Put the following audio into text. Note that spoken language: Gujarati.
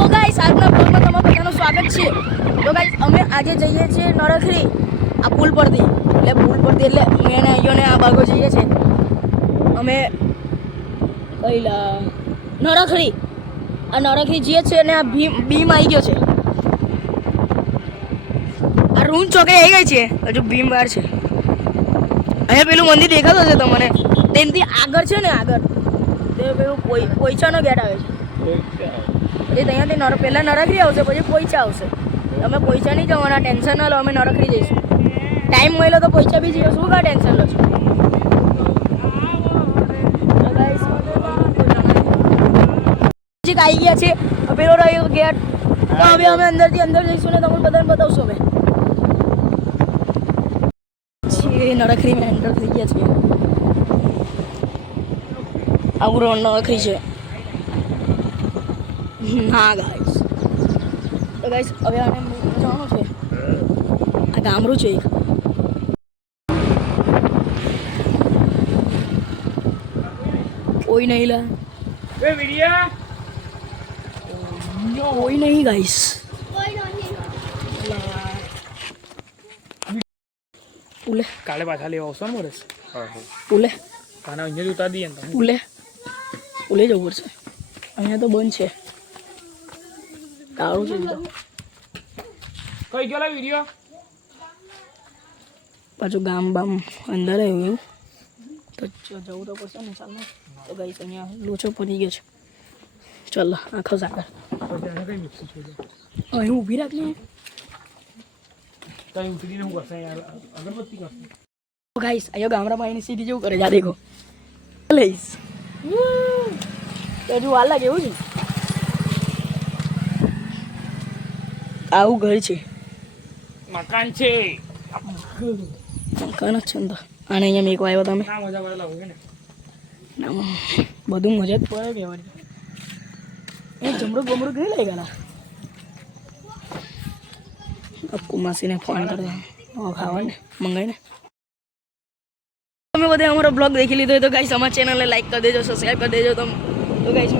તો ગાઈસ આજના બ્લોગમાં તમારું બધાનું સ્વાગત છે. તો ગાઈસ અમે આજે જઈએ છીએ નરખરી આ પુલ પરથી એટલે મેં અને અહીંયોને આ બાગો જઈએ છીએ અમે પહેલા નરખરી જઈએ છીએ અને આ ભીમ આવી ગયો છે. આ રૂમ ચોકડી આવી ગઈ છે, હજુ ભીમ બહાર છે. અહીંયા પેલું મંદિર દેખાતું હશે તમને, તેનાથી આગળ છે ને આગળ તે પેલું પોઈચાનો ગેટ આવે છે. પછી ત્યાંથી પહેલાં નરખરી આવશે, પછી પોઈચા આવશે. તમે પોઈચા નહીં જવાના, ટેન્શન ના લો, અમે નરખરી જઈશું. ટાઈમ મળ્યો તો પોઈચા બી જઈએ, શું કા ટેન્શન લો છો? આવી ગયા છે પેલો રહ્યો ગેટ, તો હવે અમે અંદરથી અંદર જઈશું ને તમને બધાને બતાવશું. અમે નરખરીમાં એન્ટર થઈ ગયા છીએ. આવું નરખરી છે. હા ગાઈસ, તો ગાઈસ હવે આને જવાનું છે. આ ગામડું છે એક. કોઈ નહીં લા, કોઈ નહીં ગાઈસ. પુલે કાલે પાછા લેવા આવશો ને મોરેશ? પુલે કાના અહીંયા જ ઉતારી દઈએ ને તમે. પુલે જવું પડશે. અહીંયા તો બંધ છે, તારું છે બધું. કઈ ગયો લા વિડીયો? પાછું ગામ બામ અંદર આવ્યું એવું તો જવું તો પડશે ને. ચાલો તો ગાઈસ અહીંયા લોચો પડી ગયો છે. ચાલો આખો સાગર અહીં ઊભી રાખ ને. તઈ ઉતરીને હું કરશે યાર? અગરબત્તી કરશે. ગાઈસ અહીંયા ગામડામાં એની સીધી જેવું કરે છે. આ દેખો લઈશ તો હજુ વાર લાગે એવું છે. આવું ઘર છે, મકાન છે. મકાન જ છે ને. તો આને અહીંયા મેં આવ્યો તમે ના મજા પડેલા હોય ને. બધું મજા જ પડે કહેવાની. એ જમરૂક બમરૂક ગઈ લઈ ગયા. અક્કુ માસીને ફોન કરતા ખાવાને મંગાવીને. તમે બધા અમારો બ્લોગ દેખી લીધો હોય તો ગાઈસ અમારા ચેનલને લાઈક કરી દેજો, સબસ્ક્રાઈબ કરી દેજો. તો ગાઈસ